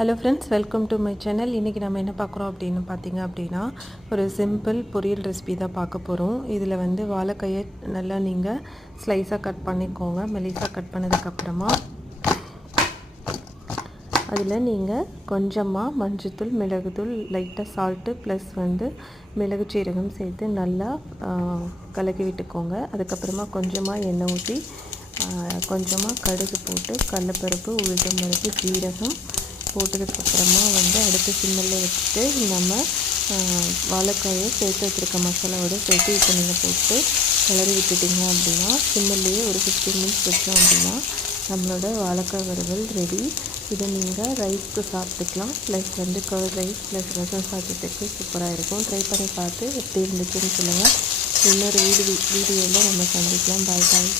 Hello friends, welcome to my channel. இன்றைக்கி நம்ம என்ன பார்க்குறோம் அப்படின்னு பார்த்தீங்க அப்படின்னா, ஒரு சிம்பிள் பொரியல் ரெசிபி தான் பார்க்க போகிறோம். இதில் வந்து வாழைக்காயை நல்லா நீங்கள் ஸ்லைஸாக கட் பண்ணிக்கோங்க. மெலிசாக கட் பண்ணதுக்கப்புறமா அதில் நீங்கள் கொஞ்சமாக மஞ்சள்தூள், மிளகுத்தூள், லைட்டாக சால்ட்டு ப்ளஸ் வந்து மிளகு சீரகம் சேர்த்து நல்லா கலக்கி விட்டுக்கோங்க. அதுக்கப்புறமா கொஞ்சமாக எண்ணெய் ஊற்றி கொஞ்சமாக கடுகு போட்டு கடலைப்பருப்பு, உளுத்தம்பருப்பு, ஜீரகம் போட்டதுக்கப்புறமா வந்து அடுத்து சிம்மில் வச்சுட்டு நம்ம வாழைக்காயை சேர்த்து வச்சுருக்க மசாலாவோடு சேர்த்து இப்போ நீங்கள் போட்டு கிளறி விட்டுட்டிங்க அப்படின்னா சிம்மிலேயே ஒரு 15 மினிட்ஸ் வச்சோம் அப்படின்னா நம்மளோட வாழைக்காய் வறுவல் ரெடி. இதை நீங்கள் ரைஸ்க்கு சாப்பிட்டுக்கலாம், ப்ளஸ் வந்து கர்ட் ரைஸ் ப்ளஸ் ரசம் சாப்பிட்டுக்கு சூப்பராக இருக்கும். ட்ரை பண்ணி பார்த்து எப்படி இருந்துச்சுன்னு சொல்லுங்கள். இன்னொரு வீடியோவில் நம்ம சந்திக்கலாம். பாய் பாய்.